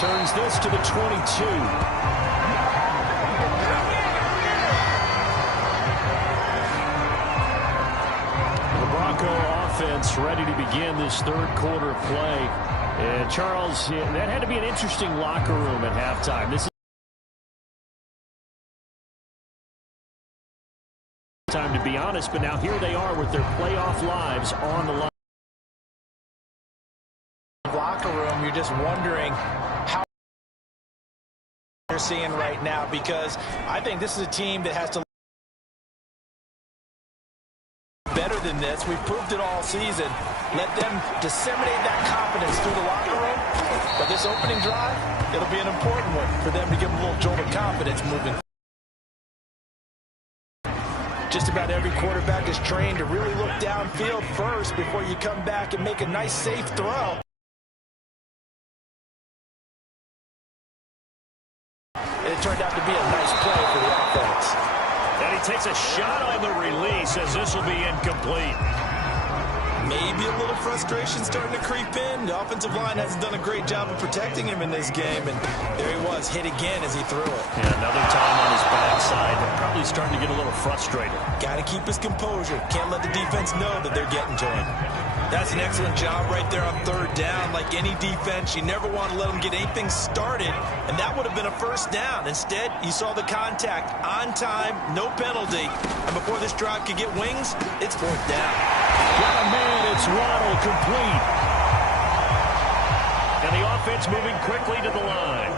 returns this to the 22. Offense ready to begin this third quarter of play. And Charles, that had to be an interesting locker room at halftime. This is time to be honest, but now here they are with their playoff lives on the line. Locker room, you're just wondering how they're seeing right now, because I think this is a team that has to better than this. We've proved it all season. Let them disseminate that confidence through the locker room. But this opening drive, it'll be an important one for them to give them a little jolt of confidence moving. Just about every quarterback is trained to really look downfield first before you come back and make a nice, safe throw. It turned out to be a nice play for the offense. And he takes a shot on the release as this will be incomplete. Maybe a little frustration starting to creep in. The offensive line hasn't done a great job of protecting him in this game, and there he was, hit again as he threw it. Yeah, another time on his backside. Probably starting to get a little frustrated. Got to keep his composure. Can't let the defense know that they're getting to him. That's an excellent job right there on third down. Like any defense, you never want to let them get anything started, and that would have been a first down. Instead, you saw the contact on time, no penalty, and before this drive could get wings, it's fourth down. Got a man, it's Waddle, complete. And the offense moving quickly to the line.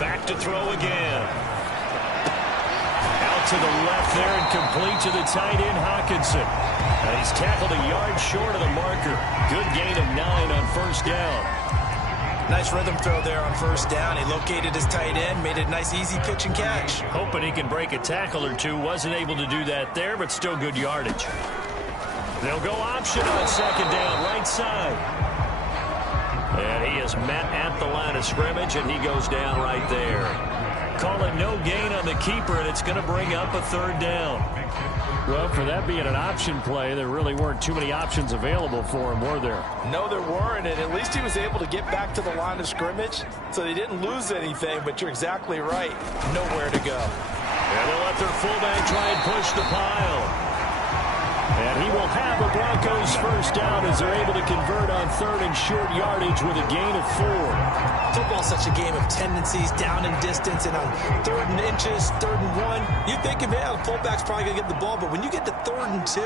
Back to throw again. Out to the left there and complete to the tight end, Hawkinson. And he's tackled a yard short of the marker. Good gain of 9 on first down. Nice rhythm throw there on first down. He located his tight end, made it a nice, easy pitch and catch. Hoping he can break a tackle or two. Wasn't able to do that there, but still good yardage. They'll go option on second down, right side. And he is met at the line of scrimmage, and he goes down right there. Call it no gain on the keeper, and it's going to bring up a third down. Well, for that being an option play, there really weren't too many options available for him, were there? No, there weren't, and at least he was able to get back to the line of scrimmage, so they didn't lose anything, but you're exactly right. Nowhere to go. And they'll let their fullback try and push the pile. And he will have a Broncos first down as they're able to convert on third and short yardage with a gain of 4. Football's such a game of tendencies, down in distance, and on third and inches, third and 1. You think of it, the fullback's probably going to get the ball, but when you get to third and 2,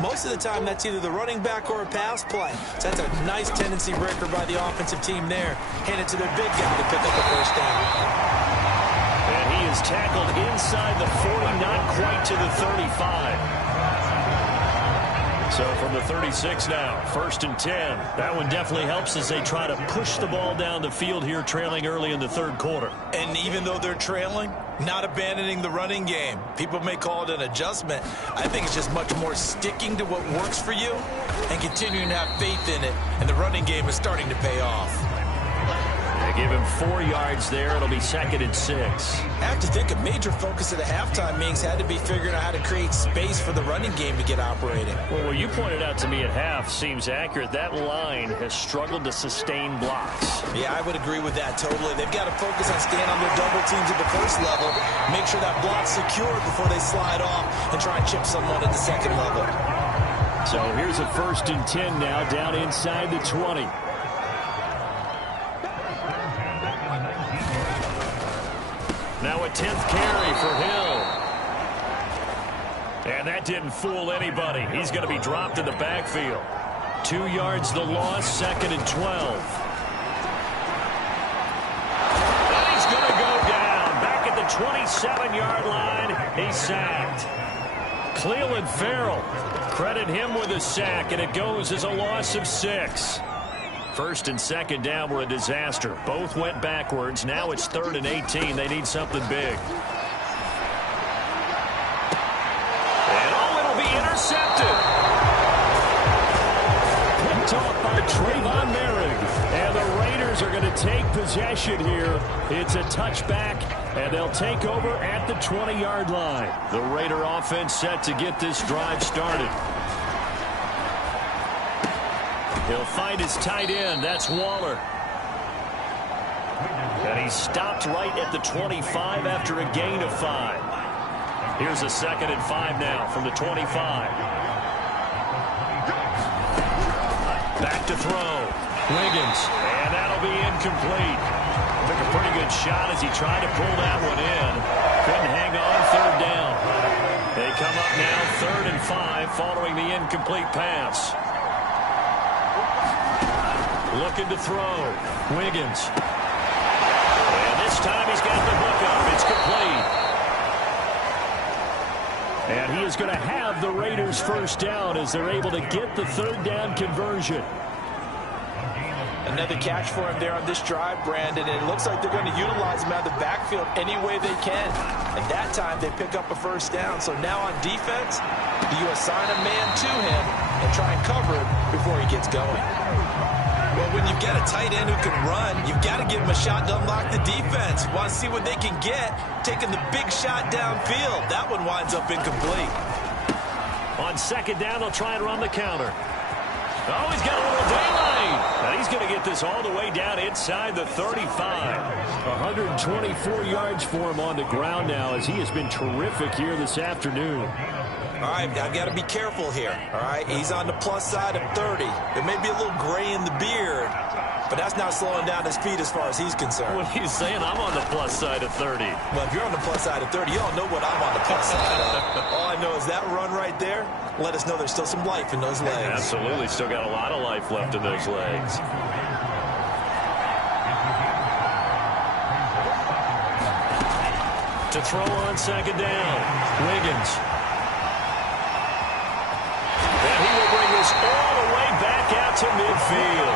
most of the time that's either the running back or a pass play. So that's a nice tendency breaker by the offensive team there. Hand it to their big guy to pick up the first down. And he is tackled inside the 40, not quite to the 35. So from the 36 now, first and 10. That one definitely helps as they try to push the ball down the field here, trailing early in the third quarter. And even though they're trailing, not abandoning the running game. People may call it an adjustment. I think it's just much more sticking to what works for you and continuing to have faith in it. And the running game is starting to pay off. They give him 4 yards there. It'll be second and 6. I have to think a major focus at the halftime meetings had to be figuring out how to create space for the running game to get operating. Well, what you pointed out to me at half seems accurate. That line has struggled to sustain blocks. Yeah, I would agree with that totally. They've got to focus on staying on their double teams at the first level, make sure that block's secured before they slide off and try and chip someone at the second level. So here's a first and 10 now, down inside the 20. Now a 10th carry for Hill. And that didn't fool anybody. He's going to be dropped in the backfield. 2 yards the loss, second and 12. And he's going to go down. Back at the 27-yard line, he's sacked. Cleveland Farrell, credit him with a sack, and it goes as a loss of 6. First and second down were a disaster. Both went backwards. Now it's third and 18. They need something big. And oh, it'll be intercepted. Picked off by Trayvon Merrick. And the Raiders are going to take possession here. It's a touchback And they'll take over at the 20-yard line. The Raider offense set to get this drive started. He'll find his tight end. That's Waller. And he's stopped right at the 25 after a gain of 5. Here's a 2nd and 5 now from the 25. Back to throw. Wiggins. And that'll be incomplete. Took a pretty good shot as he tried to pull that one in. Couldn't hang on. 3rd down. They come up now 3rd and 5 following the incomplete pass. Looking to throw. Wiggins. And this time he's got the hook up. It's complete. And he is going to have the Raiders' 1st down as they're able to get the 3rd down conversion. Another catch for him there on this drive, Brandon. And it looks like they're going to utilize him out of the backfield any way they can. And that time they pick up a 1st down. So now on defense, do you assign a man to him and try and cover him before he gets going? Well, when you've got a tight end who can run, you've got to give him a shot to unlock the defense. Want to see what they can get, taking the big shot downfield. That one winds up incomplete. On 2nd down, they'll try and run the counter. Oh, he's got a little daylight. And he's going to get this all the way down inside the 35. 124 yards for him on the ground now as he has been terrific here this afternoon. All right, I've got to be careful here, all right? He's on the plus side of 30. There may be a little gray in the beard, but that's not slowing down his feet as far as he's concerned. What are you saying? I'm on the plus side of 30. Well, if you're on the plus side of 30, you don't know what I'm on the plus side of. All I know is that run right there let us know there's still some life in those legs. Absolutely, still got a lot of life left in those legs. To throw on 2nd down, Wiggins. And he will bring this all the way back out to midfield.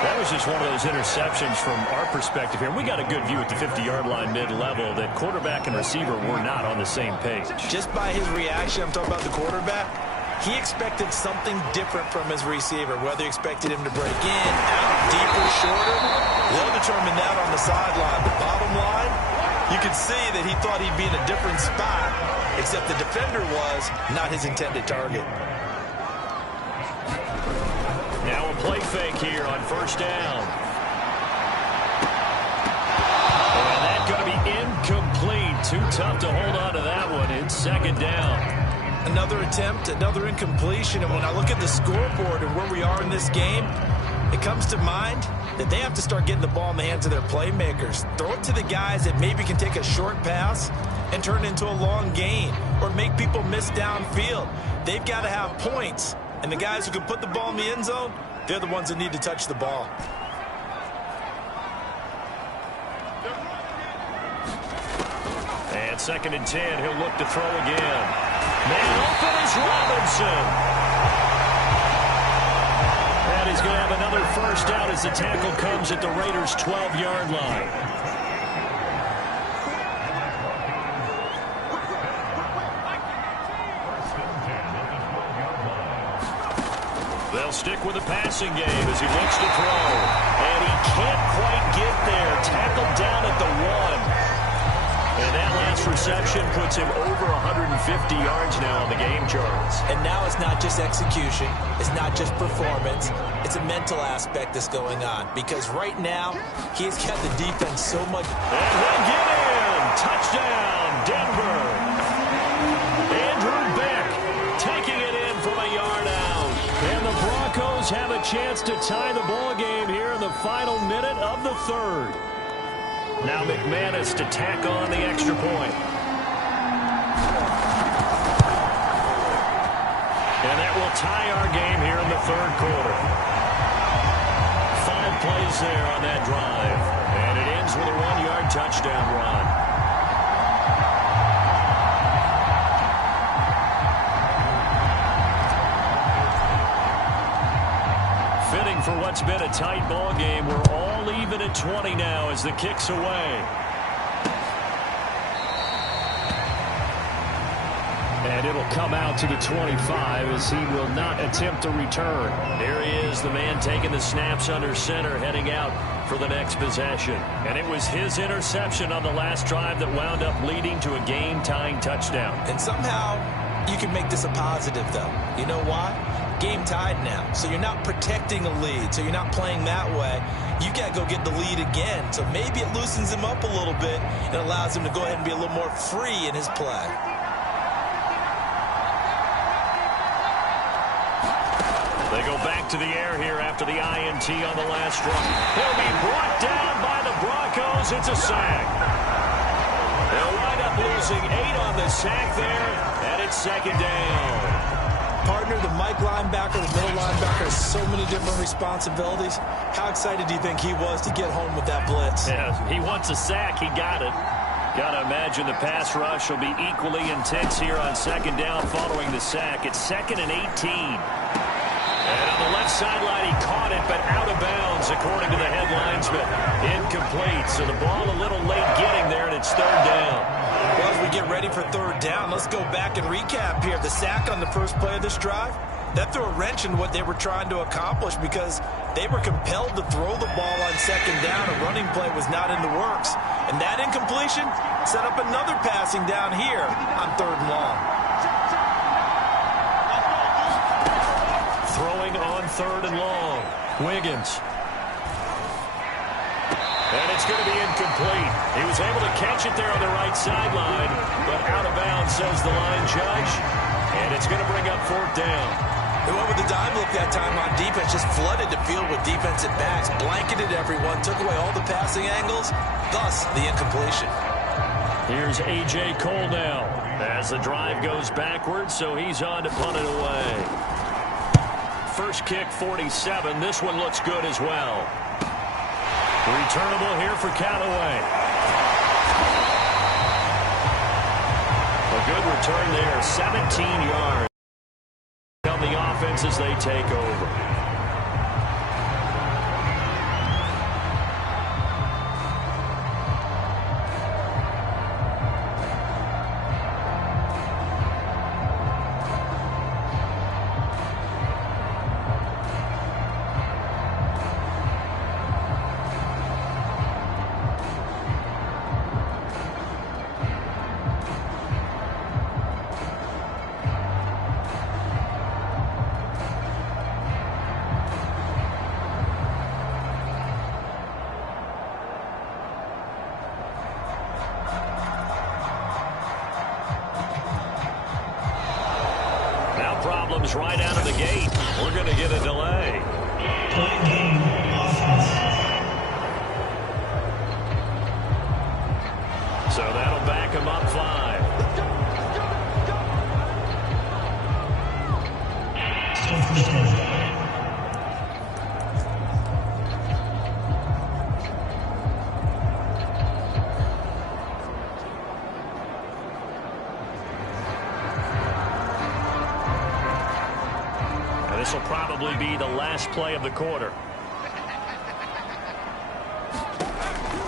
That was just one of those interceptions from our perspective here. We got a good view at the 50-yard line mid-level that quarterback and receiver were not on the same page. Just by his reaction, I'm talking about the quarterback, he expected something different from his receiver, whether he expected him to break in, out, deeper, shorter. They'll determine that on the sideline. The bottom line, you could see that he thought he'd be in a different spot, except the defender was not his intended target. Now a play fake here on 1st down. And that's going to be incomplete. Too tough to hold on to that one. It's 2nd down. Another attempt, another incompletion. And when I look at the scoreboard and where we are in this game, it comes to mind that they have to start getting the ball in the hands of their playmakers. Throw it to the guys that maybe can take a short pass and turn it into a long gain or make people miss downfield. They've got to have points. And the guys who can put the ball in the end zone, they're the ones that need to touch the ball. And 2nd and 10, he'll look to throw again. Man open is Robinson. And he's going to have another 1st down as the tackle comes at the Raiders' 12-yard line. They'll stick with the passing game as he looks to throw. And he can't quite get there. Tackled down at the 1. And that last reception puts him over 150 yards now on the game charts. And now it's not just execution. It's not just performance. It's a mental aspect that's going on. Because right now, he's got the defense so much. And they get in. Touchdown, Denver. Andrew Beck taking it in from a yard out. And the Broncos have a chance to tie the ball game here in the final minute of the 3rd. Now McManus to tack on the extra point. And that will tie our game here in the 3rd quarter. 5 plays there on that drive. And it ends with a 1-yard touchdown run. For what's been a tight ball game, we're all even at 20 now as the kick's away. And it'll come out to the 25 as he will not attempt to return. There he is, the man taking the snaps under center, heading out for the next possession. And it was his interception on the last drive that wound up leading to a game-tying touchdown. And somehow you can make this a positive, though. You know why? Game tied now. So you're not protecting a lead. So you're not playing that way. You got to go get the lead again. So maybe it loosens him up a little bit and allows him to go ahead and be a little more free in his play. They go back to the air here after the INT on the last drive. He'll be brought down by the Broncos. It's a sack. They'll wind up losing 8 on the sack there, and it's second down. Partner, the Mike linebacker, the middle linebacker has so many different responsibilities. How excited do you think he was to get home with that blitz? Yeah, he wants a sack. He got it. Got to imagine the pass rush will be equally intense here on second down following the sack. It's 2nd and 18. And on the left sideline, he caught it, but out of bounds, according to the head linesman. Incomplete, so the ball a little late getting there, and it's third down. Well, as we get ready for third down, let's go back and recap here. The sack on the first play of this drive, that threw a wrench in what they were trying to accomplish because they were compelled to throw the ball on second down. A running play was not in the works. And that incompletion set up another passing down here on third and long. Throwing on third and long. Wiggins. And it's going to be incomplete. He was able to catch it there on the right sideline, but out of bounds, says the line judge. And it's going to bring up fourth down. They went with the dime look that time on defense, just flooded the field with defensive backs, blanketed everyone, took away all the passing angles, thus the incompletion. Here's A.J. Cole now as the drive goes backwards, so he's on to punt it away. First kick, 47. This one looks good as well. Returnable here for Callaway. A good return there, 17 yards on the offense as they take over. Problems right out of the gate. We're going to get a delay. So that'll back him up 5. This will probably be the last play of the quarter.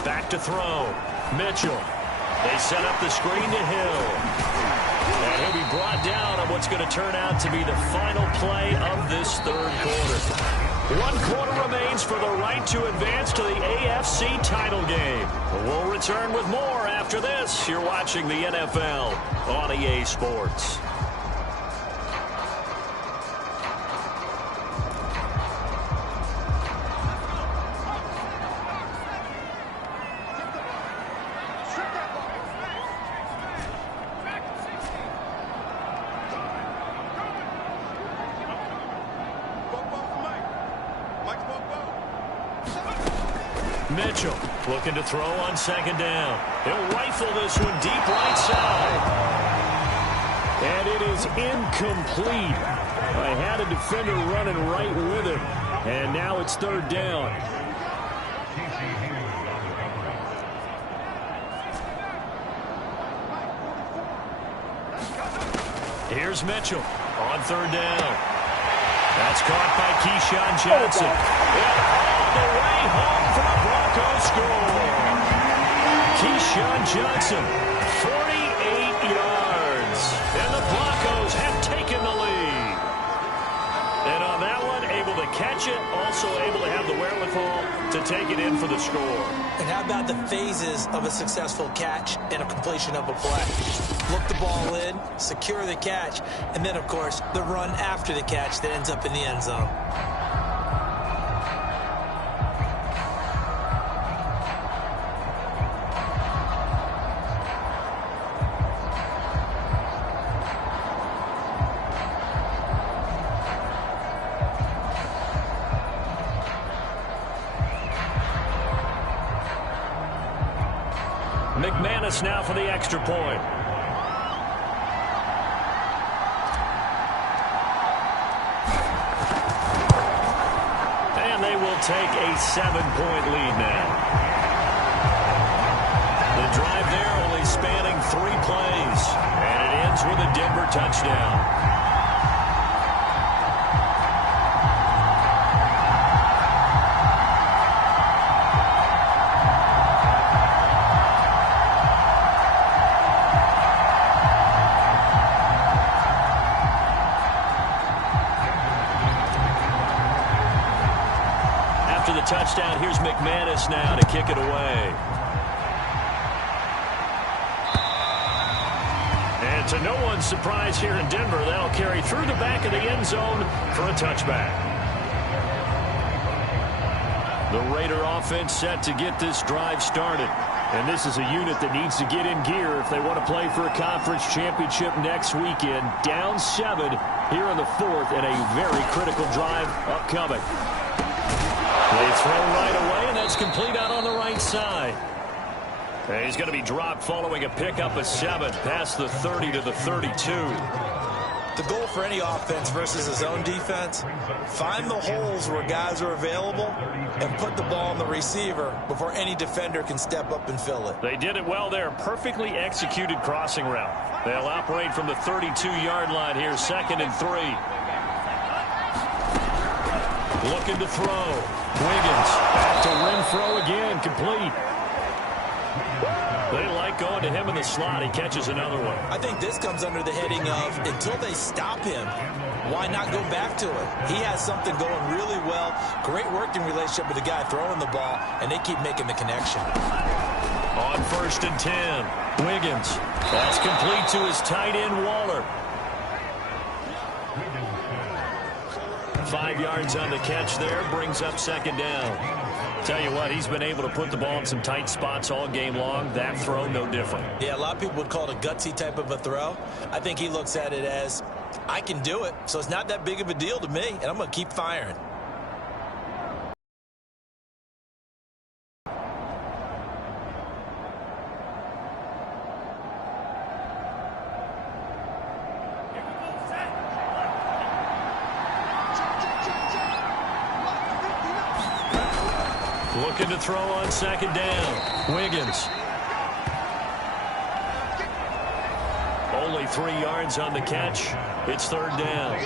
Back to throw. Mitchell. They set up the screen to Hill. And he'll be brought down on what's going to turn out to be the final play of this third quarter. 1 quarter remains for the right to advance to the AFC title game. We'll return with more after this. You're watching the NFL on EA Sports. Mitchell looking to throw on second down. He'll rifle this one deep right side. And it is incomplete. I had a defender running right with him. And now it's third down. Here's Mitchell on third down. That's caught by Keyshawn Johnson. And all the way home for the Broncos score. Keyshawn Johnson, 48 yards. And the Broncos have taken the lead. And on that one, able to catch it, also able to have the wherewithal to take it in for the score. And how about the phases of a successful catch and a completion of a play? Look the ball in, secure the catch, and then, of course, the run after the catch that ends up in the end zone. McManus now for the extra point. And they will take a 7-point lead now. The drive there only spanning 3 plays. And it ends with a Denver touchdown. Touchdown. Here's McManus now to kick it away. And to no one's surprise here in Denver, that'll carry through the back of the end zone for a touchback. The Raider offense set to get this drive started. And this is a unit that needs to get in gear if they want to play for a conference championship next weekend. Down 7 here in the 4th and a very critical drive upcoming. They throw right away, and that's complete out on the right side. And he's going to be dropped following a pickup of 7 past the 30 to the 32. The goal for any offense versus his own defense, find the holes where guys are available and put the ball on the receiver before any defender can step up and fill it. They did it well there. Perfectly executed crossing route. They'll operate from the 32-yard line here, 2nd and 3. Looking to throw. Wiggins back to Renfro again, complete. They like going to him in the slot. He catches another one. I think this comes under the heading of until they stop him, why not go back to it? He has something going really well. Great working relationship with the guy throwing the ball, and they keep making the connection. On 1st and 10, Wiggins. That's complete to his tight end, Waller. 5 yards on the catch there, brings up 2nd down. Tell you what, he's been able to put the ball in some tight spots all game long. That throw, no different. Yeah, a lot of people would call it a gutsy type of a throw. I think he looks at it as, I can do it, so it's not that big of a deal to me, and I'm going to keep firing. Looking to throw on 2nd down. Wiggins. Only 3 yards on the catch. It's 3rd down.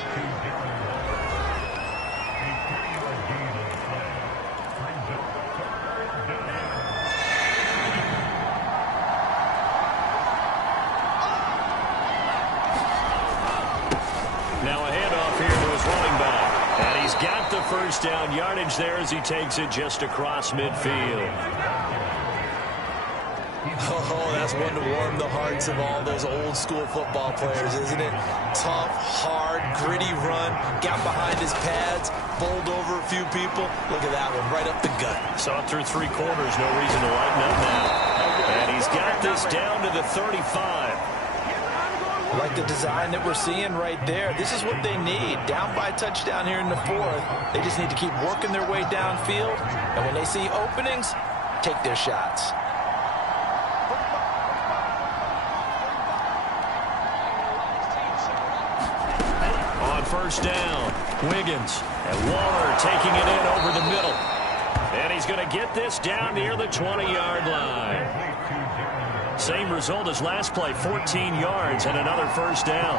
Now a handoff here to his running back. And he's got the 1st down yardage there as he takes it just across midfield. Oh, that's one to warm the hearts of all those old school football players, isn't it? Tough, hard, gritty run, got behind his pads, bowled over a few people. Look at that one, right up the gut. Saw it through 3 quarters, no reason to lighten up now. And he's got this down to the 35. I like the design that we're seeing right there. This is what they need. Down by a touchdown here in the 4th. They just need to keep working their way downfield. And when they see openings, take their shots. On 1st down, Wiggins. And Waller taking it in over the middle. And he's going to get this down near the 20-yard line. Same result as last play, 14 yards and another 1st down.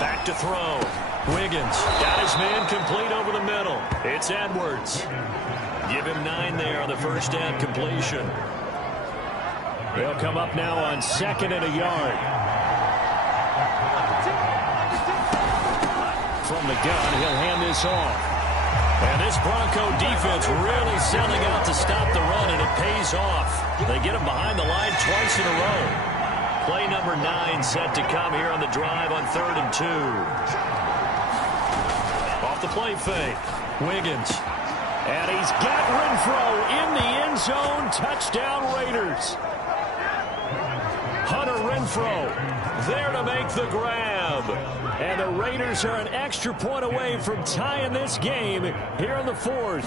Back to throw. Wiggins got his man complete over the middle. It's Edwards. Give him 9 there on the 1st down completion. They'll come up now on 2nd and a yard. from the gun. He'll hand this off. And this Bronco defense really selling out to stop the run, and it pays off. They get him behind the line twice in a row. Play number 9 set to come here on the drive on 3rd and 2. Off the play fake. Wiggins. And he's got Renfro in the end zone. Touchdown Raiders. Hunter Renfro there to make the grab. And the Raiders are an extra point away from tying this game here in the 4th.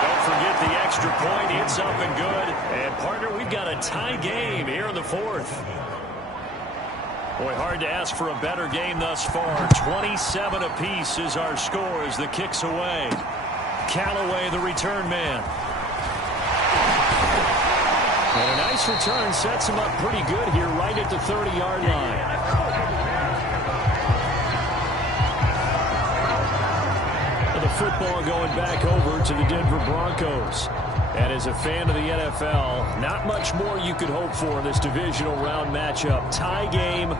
Don't forget the extra point. It's up and good. And, partner, we've got a tie game here in the 4th. Boy, hard to ask for a better game thus far. 27 apiece is our score as the kick's away. Callaway, the return man. And a nice return sets him up pretty good here right at the 30-yard line. And the football going back over to the Denver Broncos. And as a fan of the NFL, not much more you could hope for in this divisional round matchup. Tie game,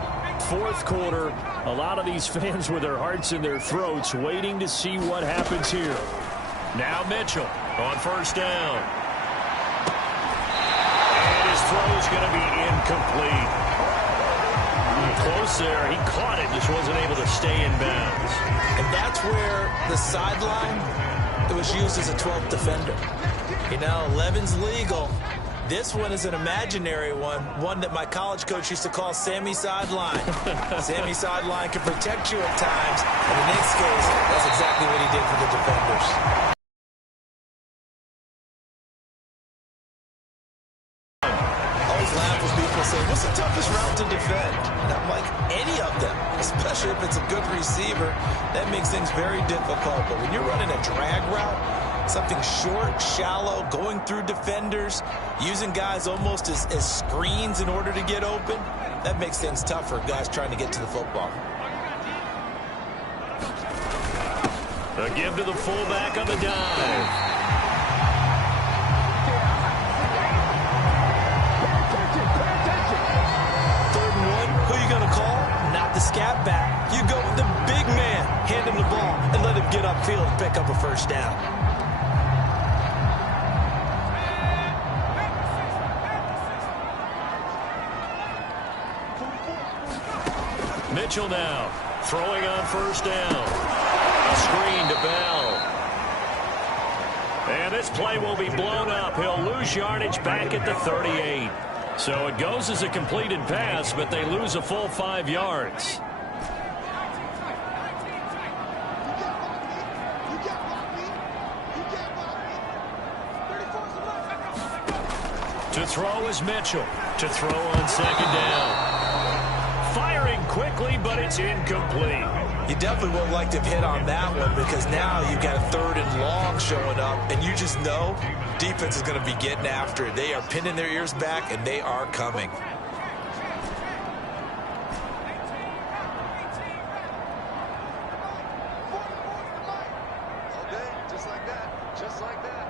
4th quarter. A lot of these fans with their hearts in their throats waiting to see what happens here. Now Mitchell on 1st down. And his throw is going to be incomplete. Close there. He caught it, just wasn't able to stay in bounds. And that's where the sideline, it was used as a 12th defender. You know, 11's legal. This one is an imaginary one that my college coach used to call Sammy Sideline. Sammy Sideline can protect you at times, and in this case, that's exactly what he did for the defenders. I always laugh when people say, what's the toughest route to defend? And I'm like, any of them, especially if it's a good receiver. That makes things very difficult. But when you're running a drag route, something short, shallow, going through defenders, using guys almost as screens in order to get open, that makes things tough for guys trying to get to the football. A give to the fullback on the dive. Third and 1, who are you going to call? Not the scat back. You go with the big man, hand him the ball, and let him get upfield and pick up a 1st down. Mitchell now throwing on 1st down. A screen to Bell. And this play will be blown up. He'll lose yardage back at the 38. So it goes as a completed pass, but they lose a full 5 yards. To throw is Mitchell. To throw on 2nd down. Firing quickly, but it's incomplete. You definitely would like to have hit on that one because now you've got a 3rd and long showing up, and you just know defense is going to be getting after it. They are pinning their ears back, and they are coming. Just like that. Just like that.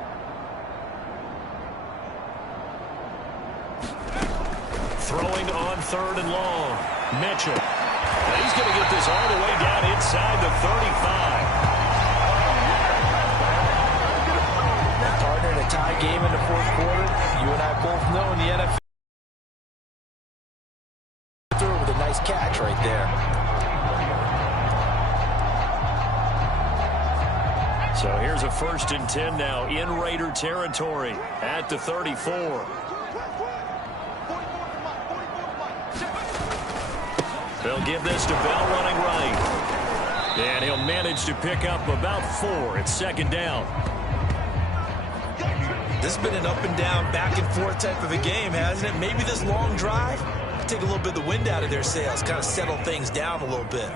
Throwing on 3rd and long. Mitchell. And he's going to get this all the way down inside the 35. Partner in a tie game in the 4th quarter. You and I both know in the NFL. Through with a nice catch right there. So here's a 1st and 10 now in Raider territory at the 34. They'll give this to Bell running right. And he'll manage to pick up about 4. It's 2nd down. This has been an up and down, back and forth type of a game, hasn't it? Maybe this long drive take a little bit of the wind out of their sails, kind of settle things down a little bit.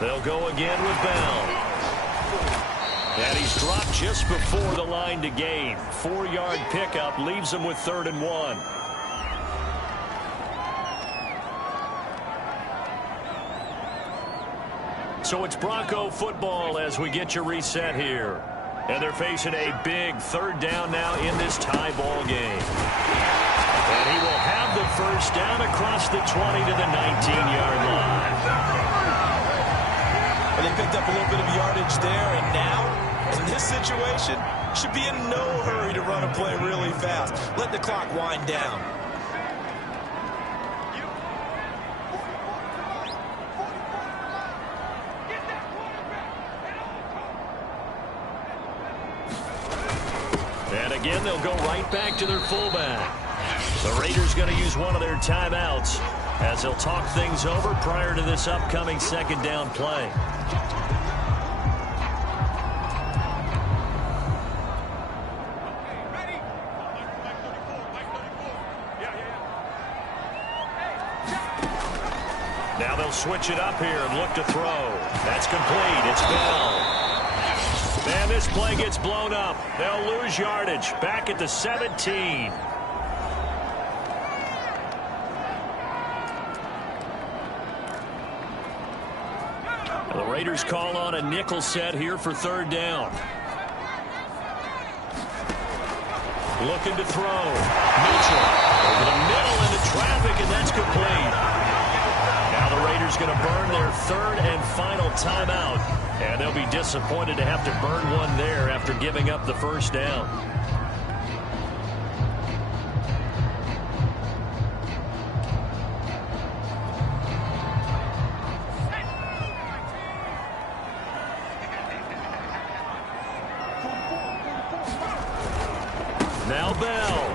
They'll go again with Bell. And he's dropped just before the line to gain. 4-yard pickup leaves him with 3rd and 1. So it's Bronco football as we get you reset here. And they're facing a big third down now in this tie ball game. And he will have the first down across the 20 to the 19-yard line. And they picked up a little bit of yardage there, and now, in this situation, should be in no hurry to run a play really fast. Let the clock wind down. And again, they'll go right back to their fullback. The Raiders going to use one of their timeouts as they'll talk things over prior to this upcoming second down play. Now they'll switch it up here and look to throw. That's complete. It's Bell. And this play gets blown up. They'll lose yardage. Back at the 17. The Raiders call on a nickel set here for third down. Looking to throw. Mitchell over the middle into traffic, and that's complete. Now the Raiders going to burn their third and final timeout. And they'll be disappointed to have to burn one there after giving up the first down. Now Bell.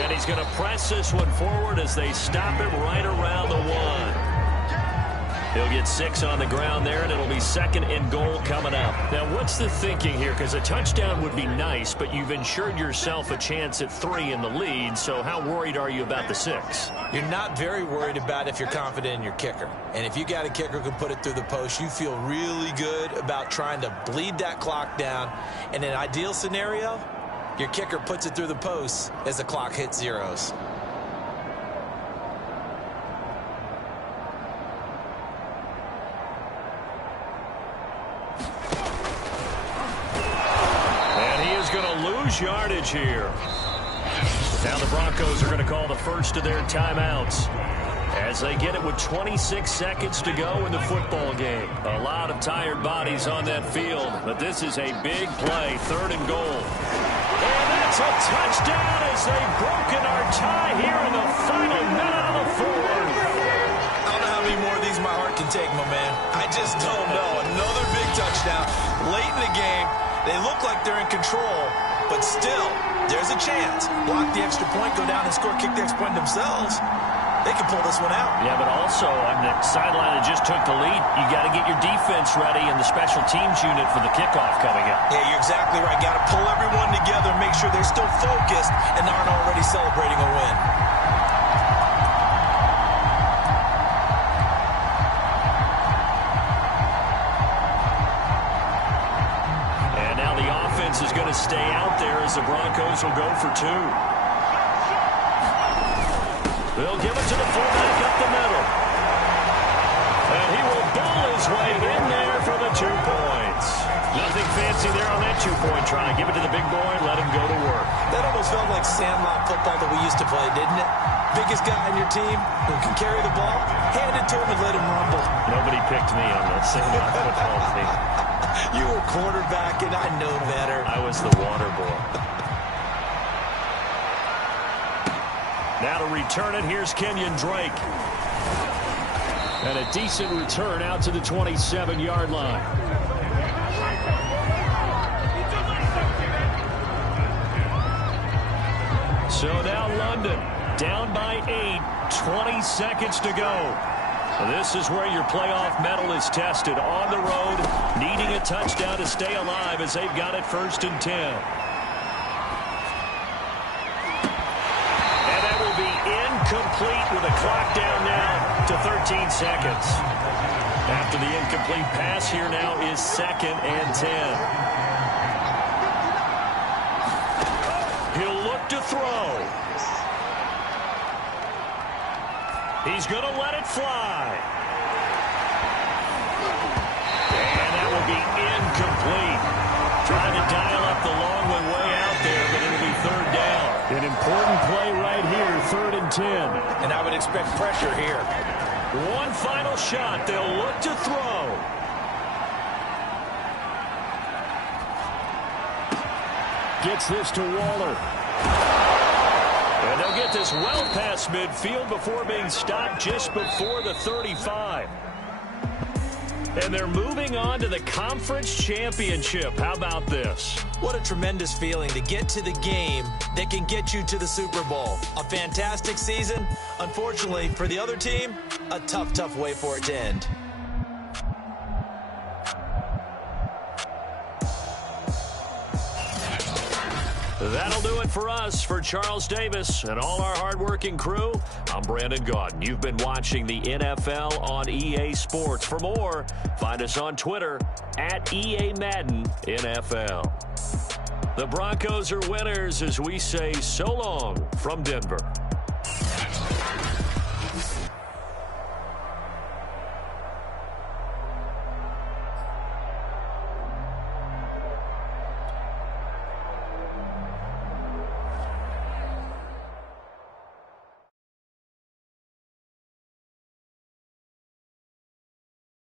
And he's going to press this one forward as they stop him right around the 1. He'll get 6 on the ground there, and it'll be second and goal coming up. Now, what's the thinking here? Because a touchdown would be nice, but you've ensured yourself a chance at 3 in the lead, so how worried are you about the 6? You're not very worried about if you're confident in your kicker. And if you got a kicker who can put it through the post, you feel really good about trying to bleed that clock down. In an ideal scenario, your kicker puts it through the post as the clock hits zeros. Yardage here. Now the Broncos are going to call the first of their timeouts as they get it with 26 seconds to go in the football game. A lot of tired bodies on that field, but this is a big play, third and goal. And that's a touchdown as they've broken our tie here in the final minute of the fourth. I don't know how many more of these my heart can take, my man. I just don't know. Another big touchdown late in the game. They look like they're in control, but still, there's a chance. Block the extra point, go down and score, kick the extra point themselves. They can pull this one out. Yeah, but also on the sideline that just took the lead, you got to get your defense ready and the special teams unit for the kickoff coming up. Yeah, you're exactly right. Got to pull everyone together, make sure they're still focused and aren't already celebrating a win. Is going to stay out there as the Broncos will go for 2. They'll give it to the fullback up the middle. And he will bull his way in there for the 2 points. Nothing fancy there on that 2-point try. Give it to the big boy, let him go to work. That almost felt like sandlot football that we used to play, didn't it? Biggest guy on your team who can carry the ball, hand it to him and let him rumble. Nobody picked me on that sandlot football team. You were quarterback, and I know better. I was the water boy. Now to return it, here's Kenyon Drake. And a decent return out to the 27-yard line. So now London down by 8, 20 seconds to go. This is where your playoff medal is tested. On the road, needing a touchdown to stay alive as they've got it 1st and 10. And that will be incomplete with a clock down now to 13 seconds. After the incomplete pass, here now is 2nd and 10. He'll look to throw. He's going to let it fly. dial up the long one way out there, but it'll be third down. An important play right here, 3rd and 10. And I would expect pressure here. One final shot. They'll look to throw. Gets this to Waller. And they'll get this well past midfield before being stopped just before the 35. And they're moving on to the conference championship. How about this? What a tremendous feeling to get to the game that can get you to the Super Bowl. A fantastic season. Unfortunately, for the other team, a tough, tough way for it to end. That'll do it for us. For Charles Davis and all our hardworking crew, I'm Brandon Gaudin. You've been watching the NFL on EA Sports. For more, find us on Twitter at EA Madden NFL. The Broncos are winners as we say so long from Denver.